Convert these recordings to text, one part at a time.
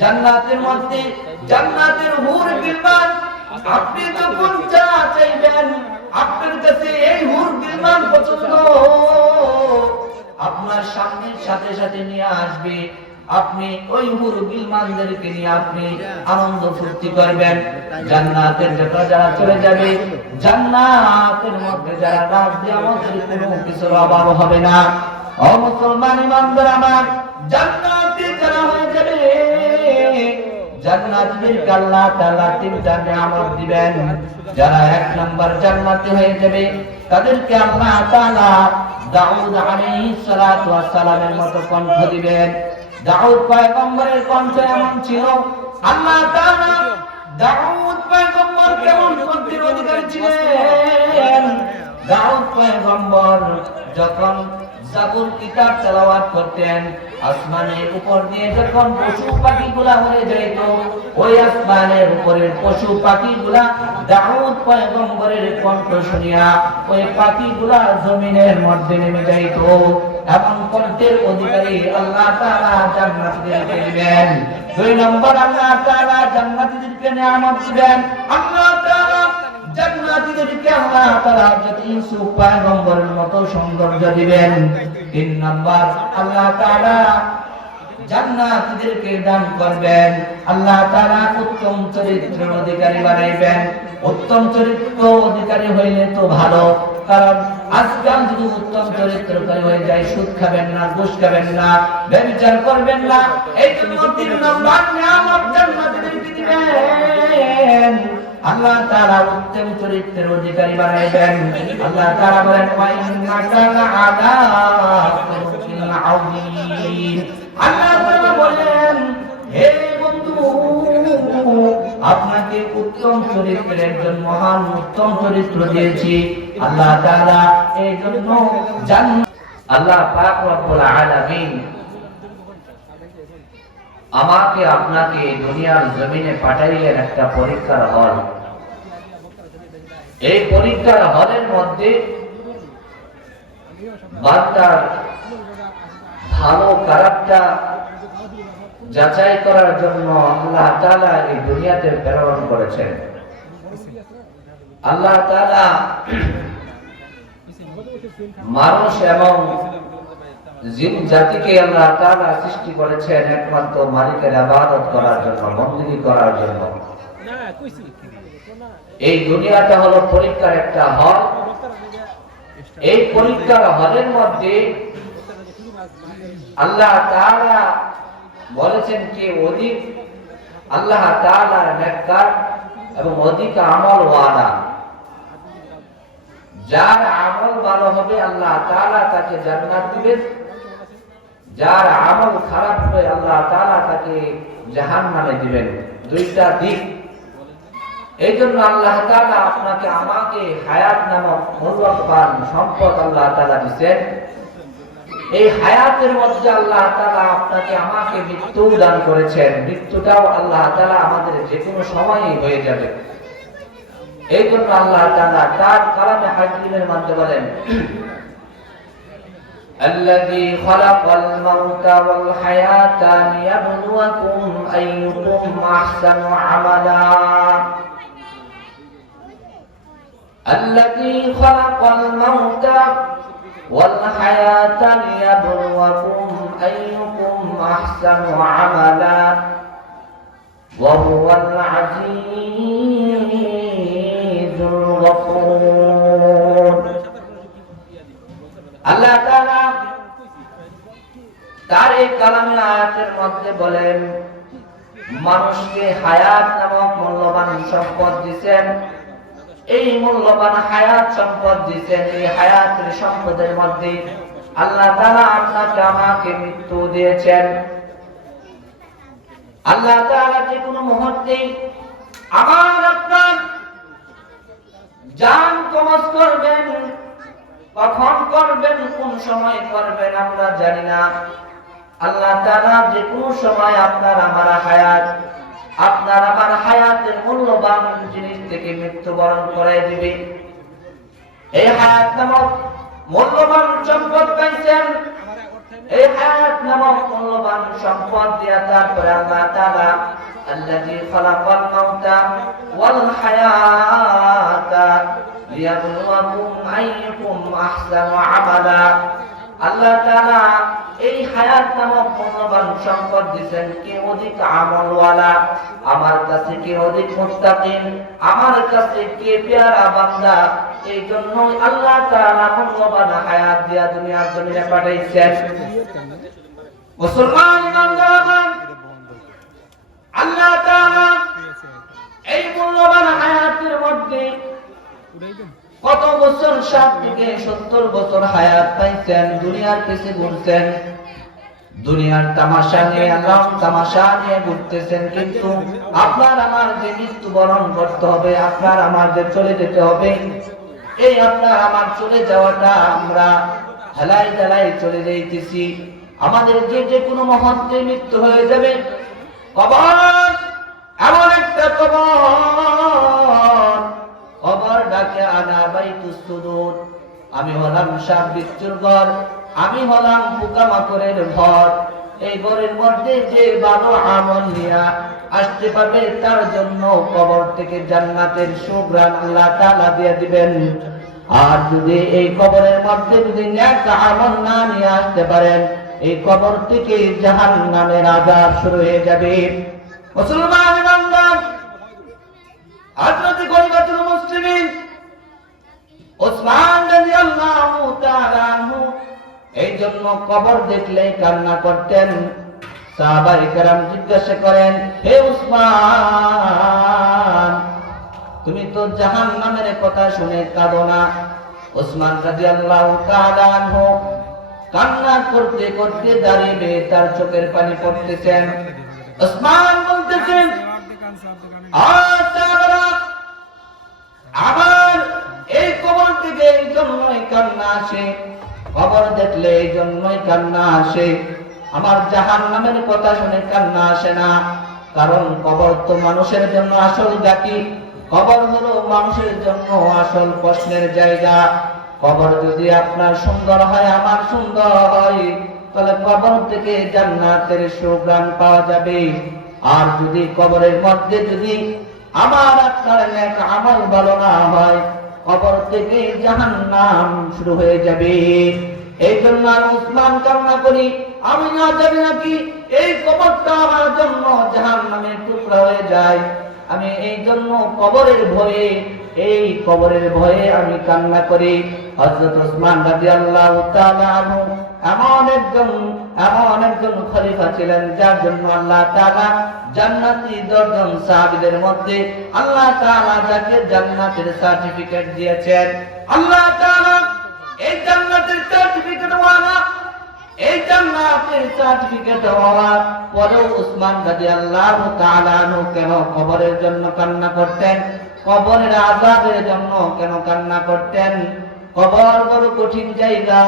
জান্নাতের মধ্যে, জান্নাতের হুর বিলমান আপনি যখন যা চাইবেন, আপনার কাছে এই হুর বিলমান পছন্দ। আপনার সামনের সাথে সাথে নিয়ে আসবে। আপনি ওই হুর বিলমানদেরকে নিয়ে আপনি আনন্দ ফুর্তি করবেন। জান্নাতের ভেতরে যারা চলে যাবে, জান্নাতের মধ্যে যারা রাজ দিয়ে আমাদের কোনো কিছুর অভাব হবে না। ও মুসলমান ইমানদার আমার, জান্নাতে জান্নাতীদেরকে আল্লাহ তাআলা তিনটা নিয়ামত দিবেন। যারা এক নাম্বার জান্নাতি হয়ে যাবে, তাদেরকে আল্লাহ তাআলা দাউদ আলাইহিস সালাতু সালামের মতো কণ্ঠ দিবেন। দাউদ পয়গম্বরের কণ্ঠ এমন ছিল, আল্লাহ তাআলা দাউদ পয়গম্বর কেমন কণ্ঠের অধিকারী ছিলেন? দাউদ পয়গম্বর যখন কিতাব তেলাওয়াত করতেন। আসমানের উপর দিয়ে যখন পশু যাইত, ওই আসমানের উপরের পশু দাউদ পয়গম্বরের কণ্ঠ শুনিয়া ওই জমিনের মধ্যে নেমে যাইত। এমন কণ্ঠের অধিকারী আল্লাহ দিবেন দুই নম্বর, আল্লাহ তাআলা জান্নাতীদেরকে নিয়ামত দিবেন আল্লাহ উত্তম অধিকারী চরিত্র অধিকারী হইলে তো ভালো, কারণ আজকাল যদি উত্তম চরিত্রকারী হয়ে যায়, সুদ খাবেন না, ঘুষ খাবেন না ব্যভিচার করবেন না এই জন্য আল্লাহ তাআলা উত্তম চরিত্রের অধিকারী খুলুকিন আযীম। আল্লাহ তাআলা বলেন আপনাকে উত্তম চরিত্রের একজন মহান উত্তম চরিত্র দিয়েছি। আল্লাহ তাআলা এই জন্য জান্নাত আল্লাহ পাক রব্বুল আলামিন আমাকে, আপনাকে দুনিয়ার জমিনে পাঠাইলেন একটা পরীক্ষার হল। এই পরীক্ষার হলের মধ্যে বার্তার ভালো খারাপটা যাচাই করার জন্য আল্লাহ তাআলা এই দুনিয়াতে প্রেরণ করেছেন। আল্লাহ তাআলা মানুষ এবং জিন জাতিকে আল্লাহ তাআলা সৃষ্টি করেছেন একমাত্র মালিকের আবাদত করার জন্য বন্দী করার জন্য। এই দুনিয়াটা হলো পরীক্ষার একটা হল। এই পরীক্ষার হলের মধ্যে আল্লাহ তাআলা বলেছেন কি, অধিক আল্লাহ এবং অধিক আমল ওয়ালা যার আমল ভালো হবে আল্লাহ তাআলা তাকে জান্নাত দিবেন যার আমল খারাপ হবে আল্লাহ তাকে জাহান্নামে দিবেন। দুইটা দিক। এই জন্য আল্লাহ তাআলা আপনাকে আমাকে হায়াত নামক মূল্যবান সম্পদ আল্লাহ তাআলা দিবেন এই হায়াতের মধ্যে আল্লাহ তাআলা আপনাকে আমাকে মৃত্যু দান করেছেন মৃত্যুটাও আল্লাহ তাআলা আমাদের যে কোনো সময়ই হয়ে যাবে এই জন্য আল্লাহ তাআলা তার কালামে হাকিমের মধ্যে বলেন الذي خلق الموت والحياة ليبلوكم أيكم أحسن عملا الذي خلق الموت والحياة ليبلوكم أيكم أحسن عملا وهو العزيز الغفور আল্লাহ তাআলা তার এই কালামের আয়াতের মধ্যে বলেন মানুষকে হায়াত নামক মূল্যবান সম্পদ দিয়েছেন এই মূল্যবান হায়াত সম্পদ দিয়েছেন, এই হায়াতের সম্পদের মধ্যে আল্লাহ তাআলা আপনাকে আমাকে মৃত্যু দিয়েছেন। আল্লাহ তাআলা যে কোনো মুহূর্তে আমার আপনার জান কমাস করবেন, কখন করবেন, কোন সময় করবেন আমরা জানি না। আল্লাহ তাআলা যে কোন সময় আপনার আমার হায়াত আপনার আমার হায়াতের মূল্যবান জিনিস থেকে মৃত্যুবরণ করাই দিবে এই হায়াত নামক মূল্যবান সম্পদ পাইছেন এই হায়াত নামক মূল্যবান সম্পদ দিয়া তারপরে আল্লাহ তাআলা الذي خلق الموت والحياة ليبلوكم أيكم أحسن عملا আল্লাহ তাআলা এই হায়াত নামক মূল্যবান সম্পদ দিয়েছেন কে অধিক আমলওয়ালা, আমার কাছে কে অধিক মুত্তাকিন, আমার কাছে কে পেয়ারা বান্দা, এই জন্যই আল্লাহ তাআলা মূল্যবান হায়াত দিয়া দুনিয়ার জমিনে পাঠাইছেন। মুসলমান ইমানদার আল্লাহ তাআলা এই মূল্যবান হায়াতের মধ্যে কত বছর ষাট থেকে সত্তর বছর হায়াত পাইছেন, দুনিয়ার পিছে ঘুরছেন। দুনিয়ার তামাশা নিয়ে রং তামাশা নিয়ে ঘুরতেছেন, কিন্তু আপনার আমার যে মৃত্যু বরণ করতে হবে, আপনার আমার যে চলে যেতে হবে, এই আপনার আমার চলে যাওয়াটা আমরা হেলাই হেলাই চলে যাইতেছি। আমাদের যে যে কোনো মুহূর্তে মৃত্যু হয়ে যাবে। কবর, এমন একটা কবর। কবর ডাকে আনা বাইতুস সুদূর। আমি হলাম সাপ বিচ্ছুর ঘর, আমি হলাম পোকামাকড়ের ঘর এই ঘরের মধ্যে যে ভালো আমল নিয়া আসতে পারবে, তার জন্য কবর থেকে জান্নাতের সুগ্রাণ আল্লাহ তাআলা দিয়ে দিবেন। আর যদি এই কবরের মধ্যে যদি আমল না নিয়ে আসতে পারেন, এই কবর থেকে জাহান্নামের আযাব শুরু হয়ে যাবে। মুসলমান খলিফাতুল ওসমান এই জন্য কবর কান্না করতেন। কেরাম জিজ্ঞাসা করেন, হে উসমান তুমি তো জাহান্নামের কথা শুনে কাঁদো না? ওসমান রাদিয়াল্লাহু তাআলা আনহু কান্না করতে করতে দাঁড়িয়ে তার চোখের পানি পড়তেছেন। ওসমান বলতেছেন আবার এই কবর থেকে এই জন্যই কান্না আসে। কবর দেখলে এই জন্যই কান্না আসে। আমার জাহান নামের কথা শুনে কান্না আসে না। কারণ কবর তো মানুষের জন্য আসল জাতি। কবর হলো মানুষের জন্য আসল প্রশ্নের জায়গা। কবর যদি আপনার সুন্দর হয়, আমার সুন্দর হয়, তাহলে কবর থেকে জান্নাতের সুগ্রাণ পাওয়া যাবে। আর যদি কবরের মধ্যে যদি আমার আপনার নেক আমল ভালো না হয়, কবর থেকে জাহান নাম শুরু হয়ে যাবে। এই জন্য আমি উসমান কামনা করি, আমি না জানি নাকি এই কবরটা আমার জন্য জাহান্নামের টুকরা হয়ে যায়। আমি এই জন্য কবরের ভয়ে, এই কবরের ভয়ে আমি কান্না করি। হযরত ওসমান রাদিয়াল্লাহু তাআলা আনহু এমন একজন এমন একজন খলিফা ছিলেন যার জন্য আল্লাহ তাআলা জান্নাতি দশজন সাহাবীদের মধ্যে আল্লাহ তাআলা যাকে জান্নাতের সার্টিফিকেট দিয়েছেন, আল্লাহ তাআলা এই জান্নাতের সার্টিফিকেট ওয়ালা, এই জান্নাতের সার্টিফিকেট হওয়ার পরেও উসমান রাদিয়াল্লাহু তাআলা আনহু কেন কবরের জন্য কান্না করতেন? কবরের আযাবের জন্য কেন কান্না করতেন? কবর বড় কঠিন জায়গা।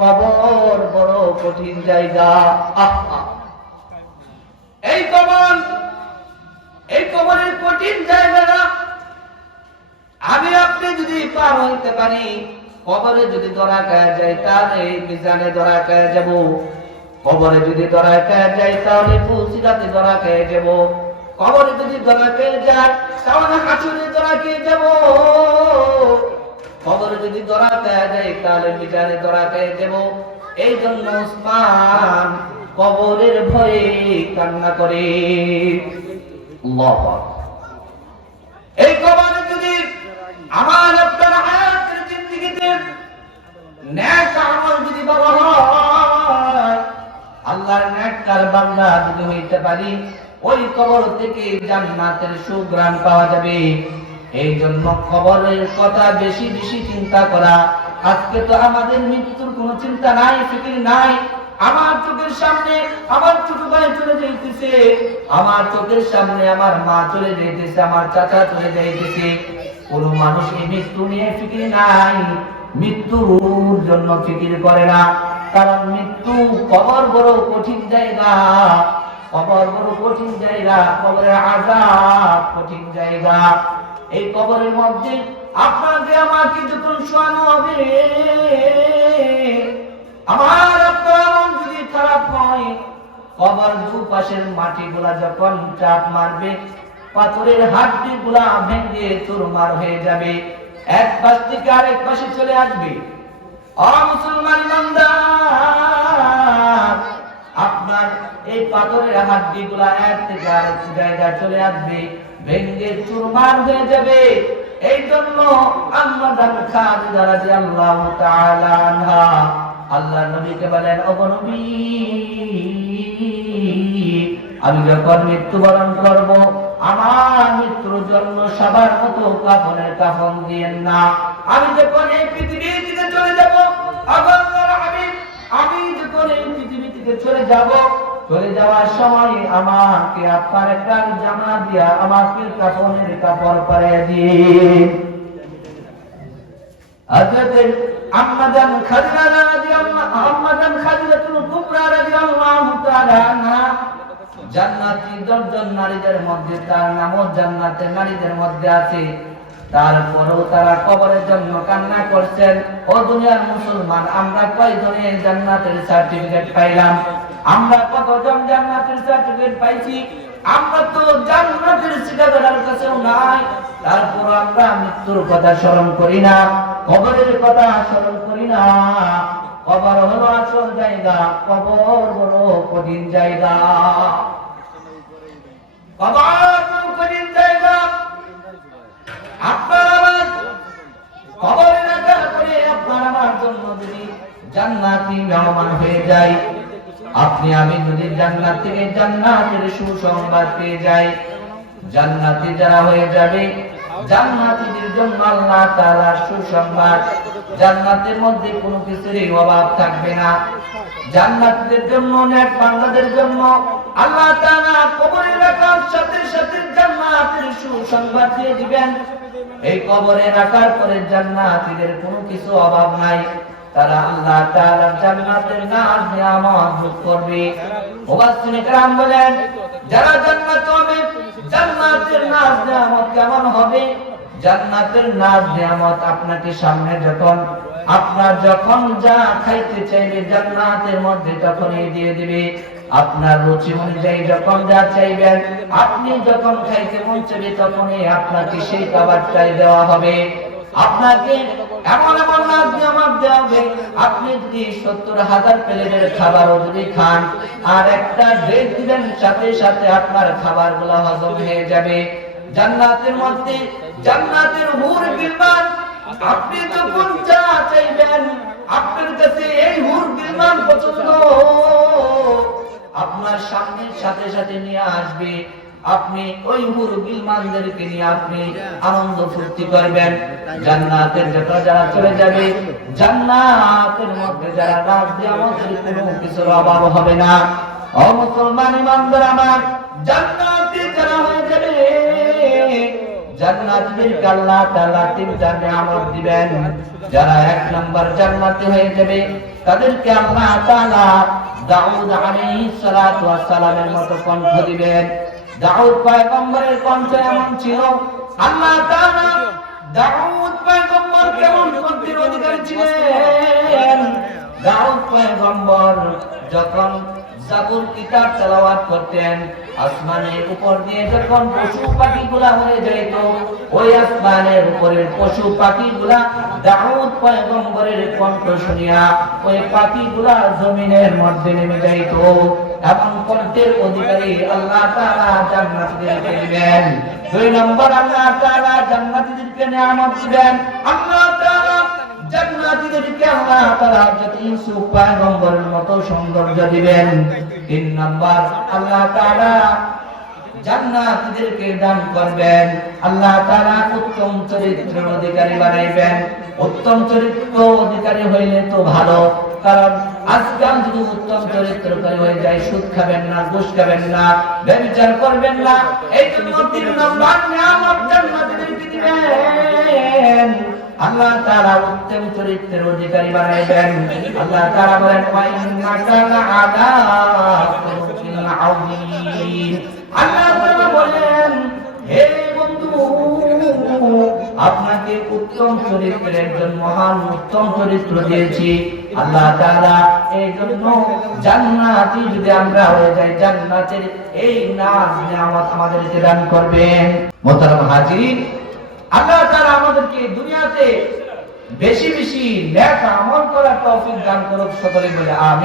কবর বড় কঠিন জায়গা। এই কবর, এই কবরের কঠিন জায়গা আমি আপনি যদি পার হইতে পারি, কবরে যদি ধরা খায় যায় তাহলে এই মিজানে ধরা খায় যাব। কবরে যদি ধরা খায় যায় তাহলে ফুলসিরাতে ধরা খেয়ে যাব। কবরে যদি ধরা খেয়ে যায় তাহলে হাসুরে ধরা খেয়ে যাব। কবরে যদি ধরা খেয়ে যায়, তাহলে মিজানে ধরা খেয়ে যাব। এই জন্য উসমান কবরের ভয়ে কান্না করে। এই কবরে যদি আমার আপনার হায়াতের জিন্দেগিতে ন্যাক আমল যদি বড় হয়, আল্লাহর নেককার বান্দা যদি হইতে পারি, ওই কবর থেকে জান্নাতের সুগ্রাণ পাওয়া যাবে। এই জন্য খবরের কথা বেশি বেশি চিন্তা করা। আজকে তো আমাদের মৃত্যুর কোনো চিন্তা নাই, ফিকির নাই। আমার চোখের সামনে আমার ছোট ভাই চলে যাইতেছে। আমার চোখের সামনে আমার মা চলে যাইতেছে, আমার চাচা চলে যাইতেছে। কোন মানুষ এই মৃত্যু নিয়ে ফিকির নাই। মৃত্যুর জন্য ফিকির করে না। কারণ মৃত্যু কবর বড় কঠিন জায়গা। কবর বড় কঠিন জায়গা কবরের আজাব কঠিন জায়গা। এই কবরের মধ্যে আপনাকে আমাকে যখন শোয়ানো হবে। আমার আপনার মন চাপ হয়, কবর দুপাশের মাটিগুলা যখন চাপ মারবে, পাথরের হাড্ডি গুলা ভেঙে চুরমার হয়ে যাবে। এক পাশ থেকে আরেক পাশে চলে আসবে। অ মুসলমান ইমানদার, আপনার এই পাথরের হাড্ডি গুলা এক থেকে আরেক জায়গায় চলে আসবে। ভেঙে চুরমার হয়ে যাবে। এই জন্য আল্লাহ নবীকে বলেন আমি যখন মৃত্যুবরণ করব, আমার মৃত্যুর জন্য সবার মতো কাফনের কাফন দিয়েন না। আমি যখন এই পৃথিবী থেকে চলে যাব আল্লাহর হাবিব, আমি যখন এই পৃথিবী থেকে চলে যাব চলে যাওয়ার সময় আমাকে আপনার একটা জামা দিয়া আমাকে কাফনের কাপড় পরে তার নারীদের মধ্যে তারপরেও তারা কবরের জন্য কান্না করছেন। ও দুনিয়ার মুসলমান, আমরা কয়জনে জান্নাতের সার্টিফিকেট পাইলাম? আমরা কতজন জান্নাতের সার্টিফিকেট পাইছি? আমরা তো জান্নাতের ঠিকাদারের কাছেও নাই। তারপর আমরা মৃত্যুর কথা স্মরণ করি না, কবরের কথা স্মরণ করি না। কবর হলো আসল জায়গা, কবর বড় কঠিন জায়গা। কবর কঠিন জায়গা। আপনার আমার জন্য যদি জান্নাতি মেহমান হয়ে যায়। আপনি আমি যদি জান্নাত থেকে জান্নাতের সুসংবাদ পেয়ে যাই, জান্নাতি যারা হয়ে যাবে, জান্নাতীদের জন্য আল্লাহ তাআলা সুসংবাদ। জান্নাতের মধ্যে কোনো কিছুরই অভাব থাকবে না। জান্নাতীদের জন্য নেক বান্দাদের জন্য আল্লাহ তাআলা কবরে রাখার সাথে সাথে জান্নাতের সুসংবাদ দিয়ে দিবেন। এই কবরে রাখার পরে জান্নাতীদের কোনো কিছু অভাব নাই। তারা আল্লাহ তাআলার জান্নাতের নাজ নিয়ামত ভোগ করবে মুবাসসির کرام বলেন যারা জান্নাত হবে জান্নাতের নাজ নিয়ামত কেমন হবে জান্নাতের নাজ নিয়ামত আপনাকে সামনে যখন আপনার যখন যা খাইতে চাইবে জান্নাতের মধ্যে তখনই দিয়ে দিবে আপনার রুচি অনুযায়ী যখন যা চাইবেন আপনি যখন খাইতে মন চাইবে তখনই আপনাকে সেই খাবারটাই দেওয়া হবে আপনাকে এমন এমন নাচ নিয়ামত দেওয়া হবে আপনি যদি সত্তর হাজার প্লেটের খাবারও যদি খান, আর একটা ড্রেস দিবেন, সাথে সাথে আপনার খাবারগুলা হজম হয়ে যাবে। জান্নাতের মধ্যে জান্নাতের হুর বিলমান আপনি যখন যা চাইবেন, আপনার কাছে এই হুর বিলমান পছন্দ। আপনার সামনের সাথে সাথে নিয়ে আসবে। আপনি ওই হুর বিলমানদেরকে নিয়ে আপনি আনন্দ ফুর্তি করবেন। জান্নাতের যত যারা চলে যাবে, জান্নাতের মধ্যে যারা রাজ আমাদের কোনো কিছুর অভাব হবে না। ও মুসলমান ইমানদার আমার, জান্নাতে যারা হয়ে যাবে জান্নাতীদেরকে আল্লাহ তাআলা তিনটা নিয়ামত দিবেন। যারা এক নম্বর জান্নাতি হয়ে যাবে, তাদেরকে আল্লাহ তাআলা দাউদ আলাইহিস সালাতু ওয়াস সালামের মতো কণ্ঠ দিবেন। দাউদ পয়গম্বরের কণ্ঠ এমন ছিল, আল্লাহ তাআলা দাউদ পয়গম্বর কেমন কণ্ঠের অধিকারী ছিলেন? দাউদ পয়গম্বর যখন জাবুর কিতাব তেলাওয়াত করতেন আসমানের উপর দিয়ে যখন পশু পাখিগুলা হয়ে যাইত, ওই আসমানের উপরের পশু পাখিগুলা দাউদ পয়গম্বরের কণ্ঠ শুনিয়া ওই পাখিগুলা জমিনের মধ্যে নেমে যাইত। এমন কণ্ঠের অধিকারী আল্লাহ তাআলা দিবেন। দুই নম্বর, আল্লাহ তাআলা জান্নাতীদেরকে নিয়ামত দিবেন। আল্লাহ তাআলা জান্নাতীদেরকে আল্লাহ তাআলা মতো সৌন্দর্য দিবেন। তিন নাম্বার, আল্লাহ তাআলা জান্নাতীদেরকে দান করবেন। আল্লাহ তাআলা উত্তম চরিত্রের অধিকারী বানাইবেন। উত্তম চরিত্র অধিকারী হইলে তো ভালো। কারণ আজকাল যদি উত্তম চরিত্রকারী হয়ে যায়, সুদ খাবেন না খাবেন না ব্যভিচার করবেন না, এই জন্য তিন নম্বর নিয়ামত আল্লাহ উত্তম চরিত্রের অধিকারী বানাইবেন আল্লাহ বলেন আল্লাহ বলেন, হে বন্ধু, আপনাকে উত্তম চরিত্রের একজন মহান উত্তম চরিত্র দিয়েছি। আল্লাহ তাআলা এই জন্য জান্নাতি যদি আমরা হয়ে যাই, জান্নাতের এই নিয়ামত আমাদেরকে দান করবেন। মোহতারাম আল্লাহ তাআলা আমাদেরকে দুনিয়াতে বেশি বেশি নেক আমল করার তৌফিক দান করুক সকলে বলে আমিন।